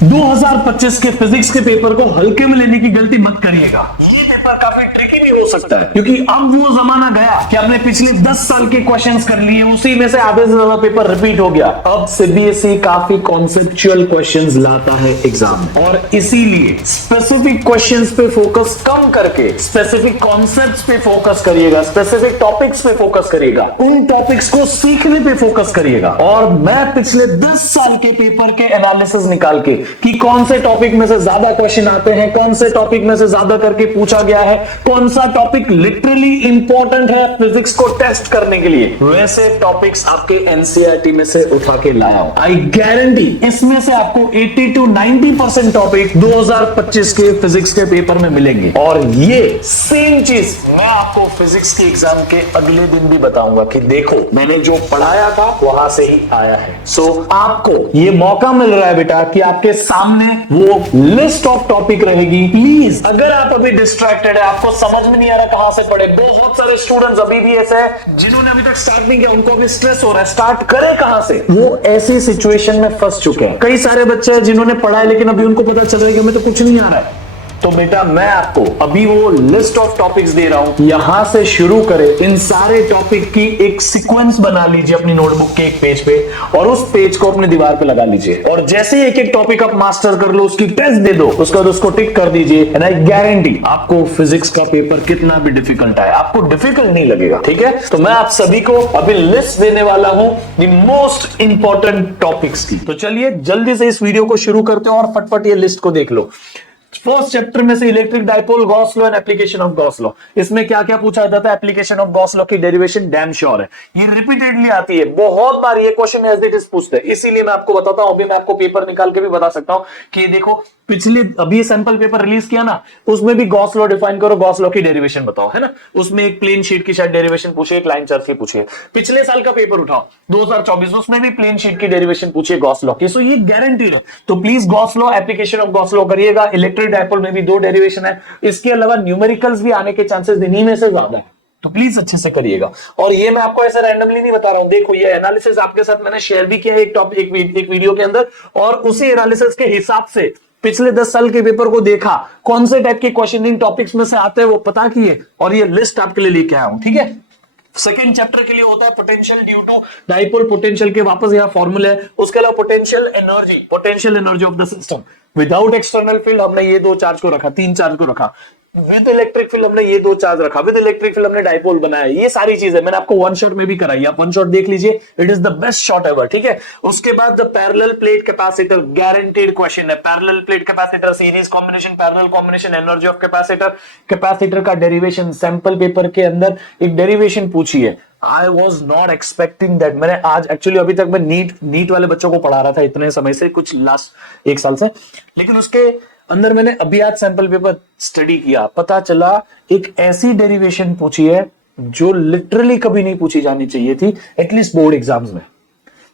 2025 के फिजिक्स के पेपर को हल्के में लेने की गलती मत करिएगा। ये पेपर काफी ट्रिकी भी हो सकता है, क्योंकि अब वो जमाना गया कि आपने पिछले 10 साल के क्वेश्चंस कर लिए, उसी में से आधे से ज्यादा पेपर रिपीट हो गया। अब सीबीएसई काफी कॉन्सेप्चुअल क्वेश्चंस लाता है एग्जाम में, और इसीलिए स्पेसिफिक क्वेश्चंस पे फोकस कम करके स्पेसिफिक कॉन्सेप्ट्स पे फोकस करिएगा, स्पेसिफिक टॉपिक्स पे फोकस करिएगा, उन टॉपिक्स को सीखने पे फोकस करिएगा। और मैं पिछले 10 साल के पेपर के एनालिसिस निकाल के कि कौन से टॉपिक में से ज्यादा क्वेश्चन आते हैं, कौन से टॉपिक में से ज्यादा करके पूछा गया है, कौन सा टॉपिक लिटरली इंपॉर्टेंट है फिजिक्स को टेस्ट करने के लिए, वैसे टॉपिक्स आपके एनसीईआरटी में से उठा के लाया हूं। आई गारंटी इसमें से आपको 80 to 90% टॉपिक 2025 के फिजिक्स के पेपर में मिलेंगे। और ये सेम चीज मैं आपको फिजिक्स के एग्जाम के अगले दिन भी बताऊंगा कि देखो मैंने जो पढ़ाया था वहां से ही आया है। सो आपको ये मौका मिल रहा है बेटा कि आपके सामने वो लिस्ट ऑफ टॉपिक रहेगी। प्लीज अगर आप अभी डिस्ट्रैक्टेड है, आपको समझ में नहीं आ रहा कहां से पढ़े, बहुत सारे स्टूडेंट्स अभी भी ऐसे हैं जिन्होंने अभी तक स्टार्ट नहीं किया, उनको अभी स्ट्रेस हो रहा है स्टार्ट करें कहां से, वो ऐसी सिचुएशन में फंस चुके हैं। कई सारे बच्चे हैं जिन्होंने पढ़ा है लेकिन अभी उनको पता चल रहा है कि हमें तो कुछ नहीं आ रहा है। तो बेटा मैं आपको अभी वो लिस्ट ऑफ टॉपिक्स दे रहा हूं, यहां से शुरू करें। इन सारे टॉपिक की एक सीक्वेंस बना लीजिए अपनी नोटबुक के एक पेज पे, और उस पेज को अपने दीवार पे लगा लीजिए। और जैसे एक एक टॉपिक आप मास्टर कर लो, उसकी टेस्ट दे दो, उसके बाद उसको टिक कर दीजिए, एंड आई गारंटी आपको फिजिक्स का पेपर कितना भी डिफिकल्ट है आपको डिफिकल्ट नहीं लगेगा। ठीक है, तो मैं आप सभी को अभी लिस्ट देने वाला हूं द मोस्ट इंपॉर्टेंट टॉपिक्स की। तो चलिए जल्दी से इस वीडियो को शुरू करते हैं और फटफट ये लिस्ट को देख लो। फर्स्ट चैप्टर में से electric dipole, Gauss law and application of Gauss law. इसमें क्या क्या पूछा जाता है? एप्लीकेशन ऑफ गॉस लॉ की डेरिवेशन डैम श्योर है, ये रिपीटेडली आती है, बहुत बार ये क्वेश्चन एज इट इज पूछते हैं, इसीलिए मैं आपको बताता हूं। अभी मैं आपको पेपर निकाल के भी बता सकता हूं कि देखो पिछले अभी सैंपल पेपर रिलीज किया ना, उसमें भी गॉस लॉ डिफाइन करो, गॉस लॉ की डेरिवेशन बताओ, है ना। उसमें एक प्लेन शीट की शायद डेरिवेशन पूछी, एक लाइन चार्ज की पूछी है। पिछले साल का पेपर उठाओ 2024, उसमें भी प्लेन शीट की डेरिवेशन पूछी है गॉस लॉ की। सो ये गारंटीड है। तो please Gauss law, application of Gauss law करिएगा। इलेक्ट्रिक डाइपोल में भी 2 डेरिवेशन है, इसके अलावा न्यूमेरिकल्स भी आने के चांसेस इन्हीं में से ज्यादा है, तो प्लीज अच्छे से करिएगा। और ये मैं आपको ऐसे रैंडमली नहीं बता रहा हूं, देखो ये एनालिसिस आपके साथ मैंने शेयर भी किया है एक टॉपिक एक वीडियो के अंदर, और उसी एनालिसिस के हिसाब से पिछले 10 साल के पेपर को देखा, कौन से टाइप के क्वेश्चन इन टॉपिक्स में से आते हैं वो पता किए, और ये लिस्ट आपके लिए लेके आया हूं। ठीक है, सेकेंड चैप्टर के लिए होता है potential due to dipole potential के वापस यहां फॉर्मूला है। उसके अलावा potential energy of the system without external field, हमने ये 2 चार्ज को रखा, 3 चार्ज को रखा, विद इलेक्ट्रिक फील्ड हमने ये 2 चार्ज रखा, विद इलेक्ट्रिक फील्ड हमने डाइपोल बनाया। ये सारी चीजें मैंने आपको वन शॉट में भी कराई, आप वन शॉट देख लीजिए, it is the best shot ever. ठीक है, उसके बाद the parallel plate capacitor, guaranteed question है। Parallel plate capacitor, series combination, parallel combination, energy of capacitor का डेरिवेशन सैंपल पेपर के अंदर एक डेरिवेशन पूछी है। I was not expecting that. मैंने आज एक्चुअली अभी तक मैं नीट वाले बच्चों को पढ़ा रहा था इतने समय से, कुछ लास्ट 1 साल से, लेकिन उसके अंदर मैंने अभी आज सैंपल पेपर स्टडी किया, पता चला एक ऐसी डेरिवेशन पूछी है जो लिटरली कभी नहीं पूछी जानी चाहिए थी, एटलीस्ट बोर्ड एग्जाम्स में।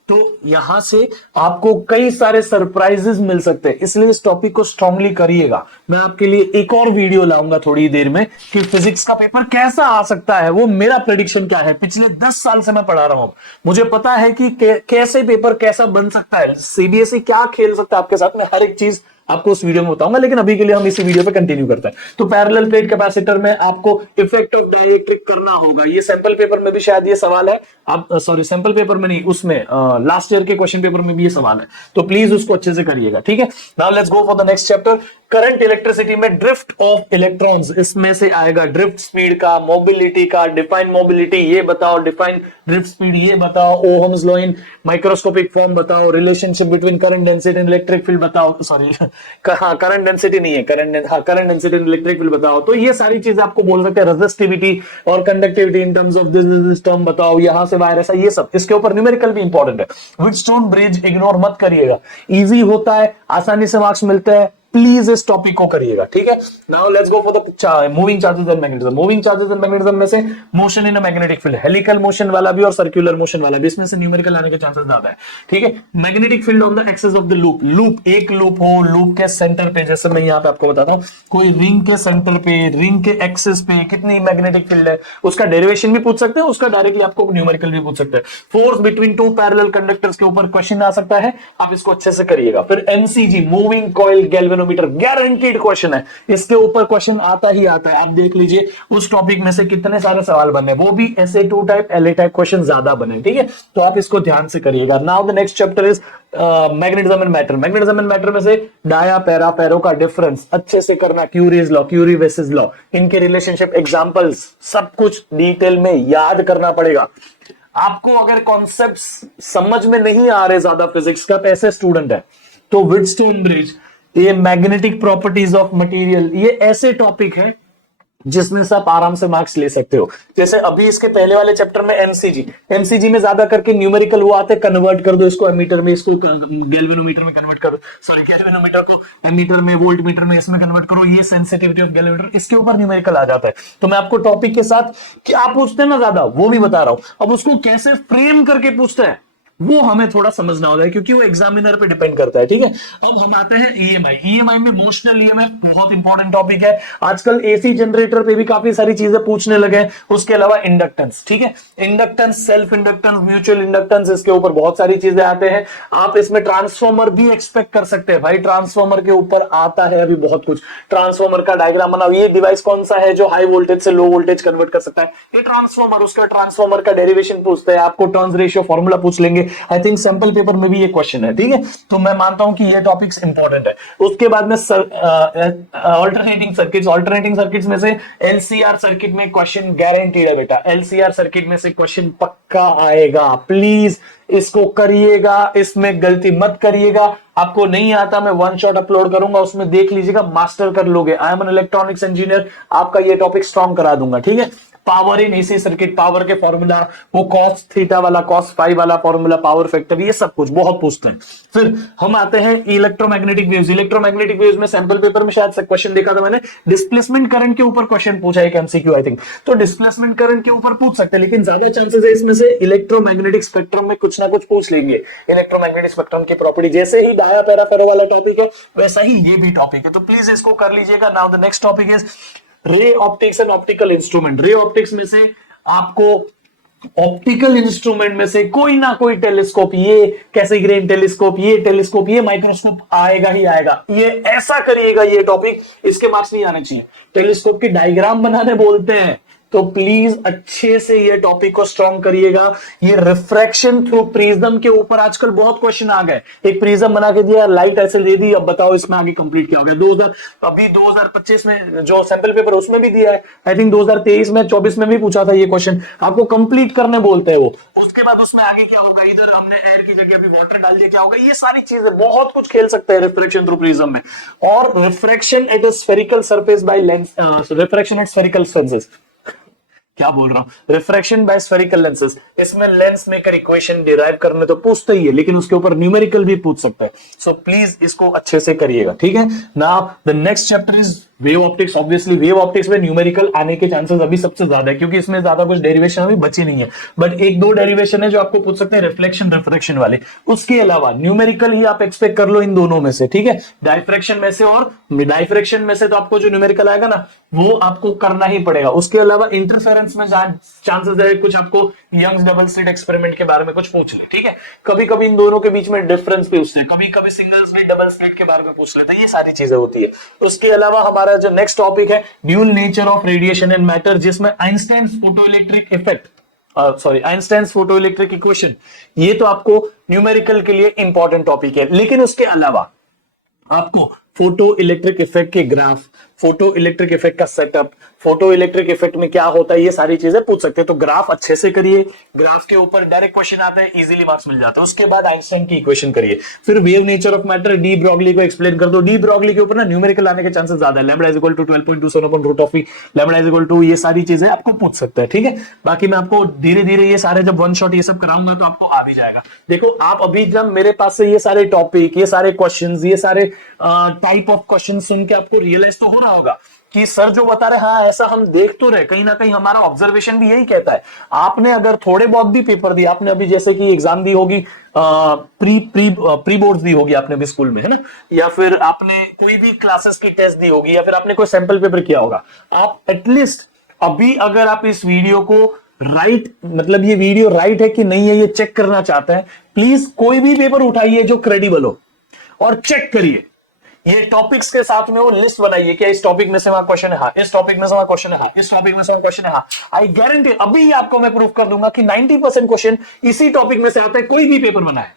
तो यहां से आपको कई सारे सरप्राइजेस मिल सकते हैं, इसलिए इस टॉपिक को स्ट्रांगली करिएगा। मैं आपके लिए एक और वीडियो लाऊंगा थोड़ी देर में कि फिजिक्स का पेपर कैसा आ सकता है, वो मेरा प्रेडिक्शन क्या है। पिछले 10 साल से मैं पढ़ा रहा हूं, मुझे पता है कि कैसे पेपर कैसा बन सकता है, सीबीएसई क्या खेल सकता है आपके साथ में, हर एक चीज आपको उस वीडियो में बताऊंगा। लेकिन अभी के लिए हम इसी वीडियो पे कंटिन्यू करते हैं। तो पैरेलल प्लेट कैपेसिटर में आपको इफेक्ट ऑफ डाइलेक्ट्रिक करना होगा, ये सैंपल पेपर में भी शायद ये सवाल है, आप सॉरी सैंपल पेपर में नहीं, उसमें लास्ट ईयर के क्वेश्चन पेपर में भी ये सवाल है, तो प्लीज उसको अच्छे से करिएगा। ठीक है, now let's go for the next chapter. Current electricity में ड्रिफ्ट ऑफ इलेक्ट्रॉन्स, इसमें से आएगा ड्रिफ्ट स्पीड का, मोबिलिटी का, डिफाइन मोबिलिटी ये बताओ, डिफाइन ड्रिफ्ट स्पीड ये बताओ, Ohm's law in microscopic form बताओ, relationship between current density and electric field बताओ, सॉरी करंट डेंसिटी नहीं है, current density and electric field बताओ। तो ये सारी चीजें आपको बोल सकते हैं, रेजिस्टिविटी और conductivity in terms of this term बताओ, यहां से वायरस है, ये सब। इसके ऊपर न्यूमेरिकल भी इंपॉर्टेंट है। व्हीटस्टोन ब्रिज इग्नोर मत करिएगा, इजी होता है, आसानी से मार्क्स मिलते हैं, प्लीज इस टॉपिक को करिएगा, ठीक है। Now let's go for the moving charges and magnetism. Moving charges and magnetism में से motion in a magnetic field, helical motion वाला भी और सर्कुलर मोशन वाला भी, इसमें से न्यूमेरिकल आने के चांसेस ज्यादा है, ठीक है। Magnetic field on the axis of the loop, loop एक लूप हो, लूप के सेंटर पे, जैसे मैं यहाँ पे आपको बताता हूँ, कोई रिंग के सेंटर पे, रिंग के एक्सिस पे कितनी मैग्नेटिक फील्ड है, उसका डेरिवेशन भी पूछ सकते हैं, उसका डायरेक्टली आपको न्यूमेरिकल भी पूछ सकते हैं। Force between two parallel conductors के ऊपर क्वेश्चन आ सकता है, आप इसको अच्छे से करिएगा। फिर MCG, moving coil galvanometer, guaranteed question है, इसके ऊपर क्वेश्चन आता ही आता है। आप देख लीजिए उस टॉपिक में से कितने सारे सवाल बने, वो भी SA2 type, LA type question ज्यादा बने, ठीक है। तो आप इसको ध्यान से करिएगा। Now the next chapter is magnetism and matter. Magnetism and matter में से डाया पैरा पैरो का डिफरेंस अच्छे से करना, Curie's law, Curie Weiss law, इनके रिलेशनशिप, एग्जांपल्स, सब कुछ डिटेल में याद करना पड़ेगा आपको। अगर कॉन्सेप्ट्स समझ में नहीं आ रहे ज्यादा फिजिक्स का, तो ऐसे स्टूडेंट है तो व्हिटस्टोन ब्रिज, ये मैग्नेटिक प्रॉपर्टीज ऑफ मटेरियल, ये ऐसे टॉपिक है जिसमें से आप आराम से मार्क्स ले सकते हो। जैसे अभी इसके पहले वाले चैप्टर में एमसीजी में ज्यादा करके न्यूमेरिकल वो आते, कन्वर्ट कर दो इसको एमीटर में, इसको गैल्वेनोमीटर में कन्वर्ट करो, सॉरी गैल्वेनोमीटर को एमीटर में, वोल्ट मीटर में, इसमें कन्वर्ट करो, ये सेंसिटिविटी ऑफ गैल्वेनोमीटर, इसके ऊपर न्यूमेरिकल आ जाता है। तो मैं आपको टॉपिक के साथ क्या पूछते हैं ना ज्यादा, वो भी बता रहा हूं। अब उसको कैसे फ्रेम करके पूछते हैं वो हमें थोड़ा समझना होता है, क्योंकि वो एग्जामिनर पे डिपेंड करता है, ठीक है। अब हम आते हैं ईएमआई में मोशनल ईएमएफ बहुत इंपॉर्टेंट टॉपिक है। आजकल एसी जनरेटर पे भी काफी सारी चीजें पूछने लगे हैं। उसके अलावा इंडक्टेंस, ठीक है, inductance, self inductance, mutual inductance, इसके ऊपर बहुत सारी चीजें आते हैं। आप इसमें ट्रांसफॉर्मर भी एक्सपेक्ट कर सकते हैं भाई, ट्रांसफॉर्मर के ऊपर आता है अभी बहुत कुछ। ट्रांसफॉर्मर का डायग्राम बनाओ, ये डिवाइस कौन सा है जो हाई वोल्टेज से लो वोल्टेज कन्वर्ट कर सकता है, ये ट्रांसफॉर्मर, उसका ट्रांसफॉर्मर का डेरिवेशन पूछते हैं, आपको टर्न्स रेशियो फॉर्मूला पूछ लेंगे। आई थिंक सैंपल पेपर में भी ये क्वेश्चन है, ठीक है। तो मैं मानता हूं कि ये टॉपिक्स इंपॉर्टेंट है। उसके बाद में अल्टरनेटिंग सर्किट्स, अल्टरनेटिंग सर्किट्स में से एलसीआर सर्किट में क्वेश्चन गारंटीड है बेटा, एलसीआर सर्किट में से क्वेश्चन पक्का आएगा, प्लीज इसको करिएगा, इसमें गलती मत करिएगा। आपको नहीं आता, मैं वन शॉट अपलोड करूंगा, उसमें देख लीजिएगा, मास्टर कर लोगे। I am an electronics engineer, आपका ये टॉपिक स्ट्रॉन्ग करा दूंगा, ठीक है। Power in AC circuit, power के फॉर्मूला, वो cos थीटा वाला, cos फाई वाला फॉर्मूला, पावर फैक्टर, ये सब कुछ बहुत पूछते हैं। फिर हम आते हैं इलेक्ट्रोमैग्नेटिक वेव्स। इलेक्ट्रोमैग्नेटिक वेव्स में सैंपल पेपर में शायद से क्वेश्चन देखा था मैंने, डिस्प्लेसमेंट करंट के ऊपर क्वेश्चन पूछा है, एक एमसीक्यू आई थिंक। तो डिस्प्लेसमेंट करंट के ऊपर पूछ सकते हैं, लेकिन ज्यादा चांसेस है इसमें से इलेक्ट्रोमैग्नेटिक स्पेक्ट्रम में कुछ ना कुछ पूछ लेंगे। इलेक्ट्रोमैग्नेटिक स्पेक्ट्रम की प्रॉपर्टी, जैसे ही डाया पैरा फेरो वाला टॉपिक है, वैसा ही ये भी टॉपिक है, तो प्लीज इसको कर लीजिएगा। Now the next topic is ray optics and optical instrument. Ray optics में से आपको ऑप्टिकल इंस्ट्रूमेंट में से कोई ना कोई टेलीस्कोप, ये कैसेग्रेन टेलीस्कोप, ये टेलीस्कोप, ये माइक्रोस्कोप आएगा ही आएगा। ये ऐसा करिएगा, ये टॉपिक, इसके मार्क्स नहीं आने चाहिए। टेलीस्कोप की डायग्राम बनाने बोलते हैं, तो प्लीज अच्छे से ये टॉपिक को स्ट्रॉन्ग करिएगा। ये रिफ्रैक्शन थ्रू प्रिज्म के ऊपर आजकल बहुत क्वेश्चन आ गए। एक प्रिज्म बना के दिया, लाइट ऐसे दे दी, अब बताओ इसमें आगे कंप्लीट क्या हो गया। अभी 2025 में जो सैंपल पेपर उसमें भी दिया है, आई थिंक 2023 में 24 में भी पूछा था ये क्वेश्चन, आपको कंप्लीट करने बोलते हैं वो। उसके बाद उसमें आगे क्या होगा, इधर हमने एयर की जगह अभी वाटर डाल दिया, क्या होगा, ये सारी चीजें बहुत कुछ खेल सकते हैं रिफ्रैक्शन थ्रू प्रिज्म में। और refraction at A spherical surface by lens, refraction at spherical surface, क्या बोल रहा हूं, रिफ्रैक्शन बाय स्फेरिकल लेंसेज, इसमें लेंस मेकर इक्वेशन डिराइव करने तो पूछते ही है, लेकिन उसके ऊपर न्यूमेरिकल भी पूछ सकता है। सो प्लीज इसको अच्छे से करिएगा, ठीक है। Now the next chapter is wave optics. Obviously wave optics में न्यूमेरिकल आने के चांसेस अभी सबसे ज्यादा है, क्योंकि इसमें ज्यादा कुछ डेरिवेशन अभी बची नहीं है, बट एक दो डेरिवेशन है जो आपको पूछ सकते हैं, रिफ्लेक्शन रिफ्रैक्शन वाले। उसके अलावा न्यूमेरिकल ही आप एक्सपेक्ट कर लो इन दोनों में से, ठीक है, डायफ्रैक्शन में से और डायफ्रैक्शन में से, तो आपको जो न्यूमेरिकल आएगा ना वो आपको करना ही पड़ेगा। उसके अलावा इंटरफेरेंस में चांसेस है कुछ आपको यंग्स डबल स्लिट एक्सपेरिमेंट के बारे में कुछ पूछ ले, ठीक है। कभी कभी इन दोनों के बीच में डिफरेंस पूछते हैं, कभी कभी सिंगल स्लिट डबल स्लिट के बारे में पूछ लेते हैं, ये सारी चीजें होती है। उसके अलावा हमारा जो नेक्स्ट टॉपिक है dual nature of radiation and matter, जिसमें Einstein's photoelectric effect, Einstein's photoelectric equation, ये तो आपको न्यूमेरिकल के लिए इंपॉर्टेंट टॉपिक है। लेकिन उसके अलावा आपको फोटो इलेक्ट्रिक इफेक्ट के ग्राफ, फोटो इलेक्ट्रिक इफेक्ट का सेटअप, फोटो इलेक्ट्रिक इफेक्ट में क्या होता है, ये सारी चीजें पूछ सकते हैं। तो ग्राफ अच्छे से करिए, ग्राफ के ऊपर डायरेक्ट क्वेश्चन आते हैं, इजीली मार्क्स मिल जाते हैं। उसके बाद आइंस्टाइन की इक्वेशन करिए, फिर wave nature of matter de Broglie को एक्सप्लेन कर दो। डी ब्रॉगली के ऊपर ना न्यूमेरिकल आने के चांसेस ज्यादा है, lambda is equal to 12.27/√, lambda is equal to, ये सारी चीजें आपको पूछ सकते हैं, ठीक है। बाकी मैं आपको धीरे धीरे ये सारे जब वन शॉट ये सब कराऊंगा तो आपको आ भी जाएगा। देखो आप अभी जब मेरे पास से ये सारे टॉपिक, ये सारे क्वेश्चंस, ये सारे टाइप ऑफ क्वेश्चन सुन के आपको रियलाइज तो हो रहा होगा कि सर जो बता रहे, हाँ ऐसा हम देख तो रहे, कहीं ना कहीं हमारा ऑब्जर्वेशन भी यही कहता है। आपने अगर थोड़े बहुत भी पेपर दिए, आपने अभी जैसे कि एग्जाम दी होगी, प्री बोर्ड्स दी होगी आपने भी स्कूल में, है ना, या फिर आपने कोई भी क्लासेस की टेस्ट दी होगी, या फिर आपने कोई सैंपल पेपर किया होगा, आप एटलीस्ट अभी अगर आप इस वीडियो को राइट, मतलब ये वीडियो राइट है कि नहीं है ये चेक करना चाहते हैं, प्लीज कोई भी पेपर उठाइए जो क्रेडिबल हो और चेक करिए। ये टॉपिक्स के साथ में वो लिस्ट बनाइए कि इस टॉपिक में से वहां क्वेश्चन है, हाँ, इस टॉपिक में से वहां क्वेश्चन है, हाँ, इस टॉपिक में से वहां क्वेश्चन है, हाँ। आई गारंटी अभी आपको मैं प्रूफ कर दूंगा कि 90% क्वेश्चन इसी टॉपिक में से आते हैं, कोई भी पेपर बनाए।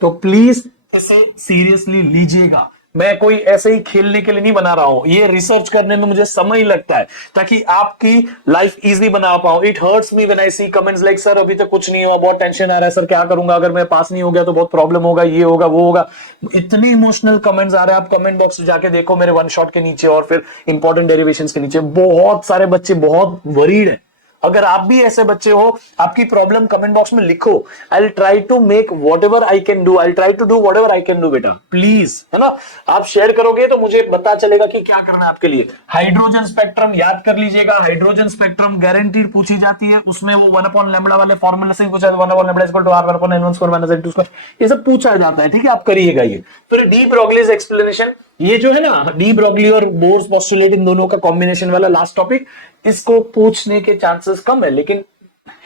तो प्लीज इसे सीरियसली लीजिएगा। मैं कोई ऐसे ही खेलने के लिए नहीं बना रहा हूं, ये रिसर्च करने में मुझे समय लगता है ताकि आपकी लाइफ इजी बना पाऊं। It hurts me when I see comments like sir अभी तक कुछ नहीं हुआ, बहुत टेंशन आ रहा है सर, क्या करूंगा, अगर मैं पास नहीं हो गया तो बहुत प्रॉब्लम होगा, ये होगा वो होगा। इतने इमोशनल कमेंट्स आ रहे हैं, आप कमेंट बॉक्स में जाके देखो मेरे वन शॉट के नीचे और फिर इंपॉर्टेंट डेरिवेशंस के नीचे, बहुत सारे बच्चे बहुत वरीड है। अगर आप भी ऐसे बच्चे हो, आपकी प्रॉब्लम कमेंट बॉक्स में लिखो, I will try to make whatever I can do, I will try to do whatever I can do बेटा, प्लीज, है ना। आप शेयर करोगे तो मुझे पता चलेगा कि क्या करना है आपके लिए। हाइड्रोजन स्पेक्ट्रम याद कर लीजिएगा, हाइड्रोजन स्पेक्ट्रम गारंटीड पूछी जाती है, उसमें वो 1/λ वाले फॉर्मूला से पूछा, 1/λ इक्वल टू r/n1² ये सब पूछा जाता है, ठीक है, आप करिएगा ये। फिर डी ब्रॉगलीज एक्सप्लेनेशन, ये जो है ना डी ब्रॉगली और बोर्स पोस्टुलेट, इन दोनों का कॉम्बिनेशन वाला लास्ट टॉपिक, इसको पूछने के चांसेस कम है, लेकिन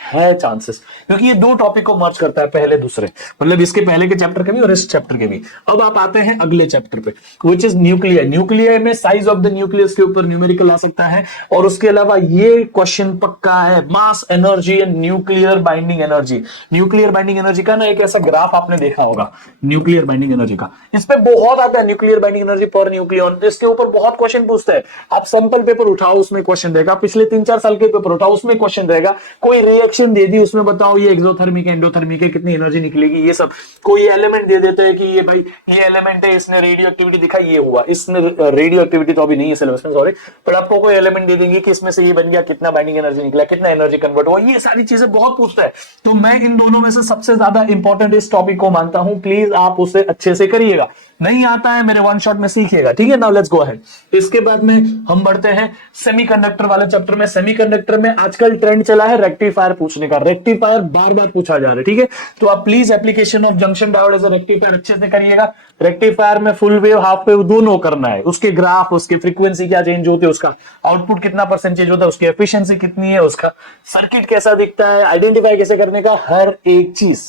है चांसेस, क्योंकि ये दो टॉपिक को मर्ज करता है, पहले दूसरे, मतलब इसके पहले के चैप्टर के भी और इस चैप्टर के भी। अब आप आते हैं अगले चैप्टर पे, विच इज न्यूक्लियर। न्यूक्लियर में साइज ऑफ द न्यूक्लियस के ऊपर न्यूमेरिकल आ सकता है, और उसके अलावा ये क्वेश्चन पक्का है, mass energy and nuclear binding energy. Nuclear binding energy का ना एक ऐसा ग्राफ आपने देखा होगा, न्यूक्लियर बाइंडिंग एनर्जी का, इस पे बहुत आता है, nuclear binding energy per nucleon, इसके ऊपर बहुत क्वेश्चन पूछते हैं। आप सैंपल पेपर उठाओ, उसमें क्वेश्चन रहेगा, पिछले 3-4 साल के पेपर उठाओ, उसमें क्वेश्चन रहेगा, कोई रिएक्शन दे दी उसमें बताओ ये एक्सोथर्मिक है, एंडोथर्मिक है, कितनी एनर्जी निकलेगी, ये सब। कोई एलिमेंट दे देते हैं कि ये भाई ये एलिमेंट है, इसने रेडियो एक्टिविटी दिखाई, ये हुआ, इसने रेडियो एक्टिविटी तो अभी नहीं है सिलेबस में, सॉरी, पर आपको कोई एलिमेंट दे देंगे कि इसमें से ये बन गया, कितना बाइंडिंग एनर्जी निकला, कितना एनर्जी कन्वर्ट हुआ, ये सारी चीजें बहुत पूछता है। तो मैं इन दोनों में से सबसे ज्यादा इंपॉर्टेंट इस टॉपिक को मानता हूं, प्लीज आप उसे अच्छे से करिएगा। नहीं आता है मेरे वन शॉट में सीखिएगा, ठीक है। Now let's go ahead. इसके बाद में हम बढ़ते हैं सेमीकंडक्टर वाले चैप्टर में। सेमीकंडक्टर में आजकल ट्रेंड चला है रेक्टिफायर पूछने का, रेक्टिफायर बार बार पूछा जा रहा है, ठीक है। तो आप please application of junction diode as a rectifier अच्छे से करिएगा। रेक्टिफायर में फुल वेव हाफ वेव दोनों करना है, उसके ग्राफ, उसकी फ्रीक्वेंसी क्या चेंज होती है, उसका आउटपुट कितना परसेंट चेंज होता है, उसकी एफिशिएंसी कितनी है, उसका सर्किट कैसा दिखता है, आइडेंटिफाई कैसे करने का, हर एक चीज,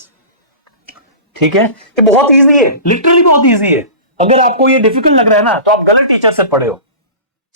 ठीक है। ये बहुत इजी है, लिटरली बहुत इजी है। अगर आपको ये डिफिकल्ट लग रहा है ना, तो आप गलत टीचर से पढ़े हो।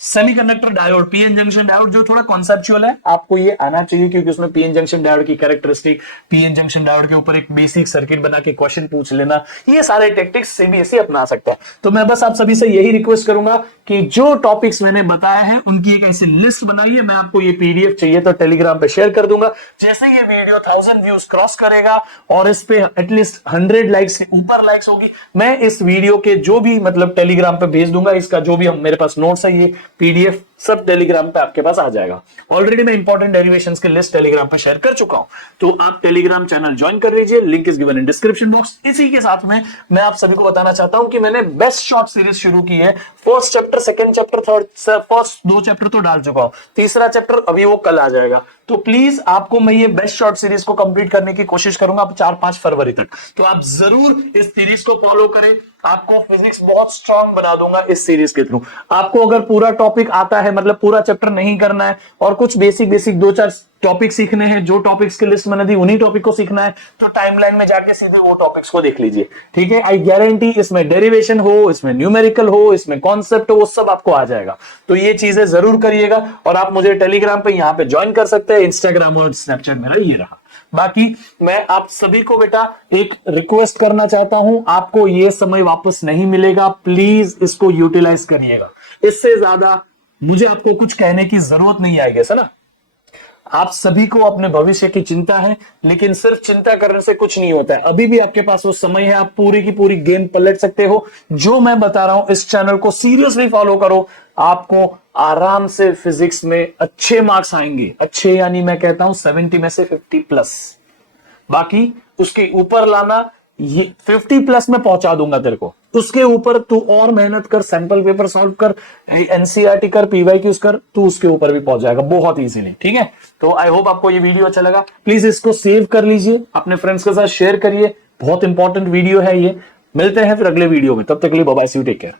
Semiconductor diode, PN junction diode जो थोड़ा कॉन्सेप्चुअल है, आपको ये आना चाहिए, क्योंकि उसमें पीएन जंक्शन डायोड की कैरेक्टरिस्टिक, पीएन जंक्शन डायोड के ऊपर एक बेसिक सर्किट बना के क्वेश्चन पूछ लेना, ये सारे टेक्टिक्स सीबीएसई अपना सकता है। तो मैं बस आप सभी से यही रिक्वेस्ट करूंगा कि जो टॉपिक्स मैंने बताया है उनकी एक ऐसी लिस्ट बनाइए। मैं आपको ये पीडीएफ चाहिए तो टेलीग्राम पे शेयर कर दूंगा। जैसे ये वीडियो 1000 व्यूज क्रॉस करेगा और इस पे एटलीस्ट 100 लाइक्स से ऊपर लाइक्स होगी, मैं इस वीडियो के जो भी मतलब टेलीग्राम पे भेज दूंगा, इसका जो भी मेरे पास नोट्स है, ये पीडीएफ सब टेलीग्राम पे आपके पास आ जाएगा। ऑलरेडी मैं इंपॉर्टेंट डेरिवेशंस के लिस्ट टेलीग्राम पे शेयर कर चुका हूं, तो आप टेलीग्राम चैनल ज्वाइन कर लीजिए, link is given in description box. इसी के साथ में मैं आप सभी को बताना चाहता हूं कि मैंने बेस्ट शॉर्ट सीरीज शुरू की है। First chapter, second chapter, third, first 2 chapter तो डाल चुका हूं, तीसरा चैप्टर अभी वो कल आ जाएगा। तो प्लीज आपको मैं ये बेस्ट शॉर्ट सीरीज को कंप्लीट करने की कोशिश करूंगा 4-5 फरवरी तक। तो आप जरूर इस सीरीज को फॉलो करें, आपको फिजिक्स बहुत स्ट्रांग बना दूंगा इस सीरीज के थ्रू। आपको अगर पूरा टॉपिक आता है, मतलब पूरा चैप्टर नहीं करना है और कुछ बेसिक 2-4 टॉपिक सीखने हैं, जो टॉपिक्स की लिस्ट मैंने दी उन्हीं टॉपिक को सीखना है, तो टाइमलाइन में जाके सीधे वो टॉपिक्स को देख लीजिए, ठीक है। आई गारंटी इसमें डेरिवेशन हो, इसमें न्यूमेरिकल हो, इसमें कॉन्सेप्ट हो, वो सब आपको आ जाएगा। तो ये चीजें जरूर करिएगा। और आप मुझे टेलीग्राम पे यहाँ पे ज्वाइन कर सकते हैं, इंस्टाग्राम और स्नैपचैट मेरा ये रहा। बाकी मैं आप सभी को बेटा एक रिक्वेस्ट करना चाहता हूं, आपको ये समय वापस नहीं मिलेगा, प्लीज इसको यूटिलाइज करिएगा। इससे ज्यादा मुझे आपको कुछ कहने की जरूरत नहीं आएगी, ऐसा ना। आप सभी को अपने भविष्य की चिंता है, लेकिन सिर्फ चिंता करने से कुछ नहीं होता है। अभी भी आपके पास वो समय है, आप पूरी की पूरी गेम पलट सकते हो। जो मैं बता रहा हूं, इस चैनल को सीरियसली फॉलो करो, आपको आराम से फिजिक्स में अच्छे मार्क्स आएंगे। अच्छे यानी मैं कहता हूं 70 में से 50+। बाकी उसके ऊपर लाना, ये 50+ में पहुंचा दूंगा तेरे को। उसके ऊपर तू और मेहनत कर, सैंपल पेपर सॉल्व कर, एनसीईआरटी कर, पीवाईक्यूज कर, तू उसके ऊपर भी पहुंच जाएगा बहुत इजीली। ठीक है, तो आई होप आपको ये वीडियो अच्छा लगा। प्लीज इसको सेव कर लीजिए, अपने फ्रेंड्स के साथ शेयर करिए, बहुत इंपॉर्टेंट वीडियो है ये। मिलते हैं फिर अगले वीडियो में, तब तक के लिए bye bye, see you, take care.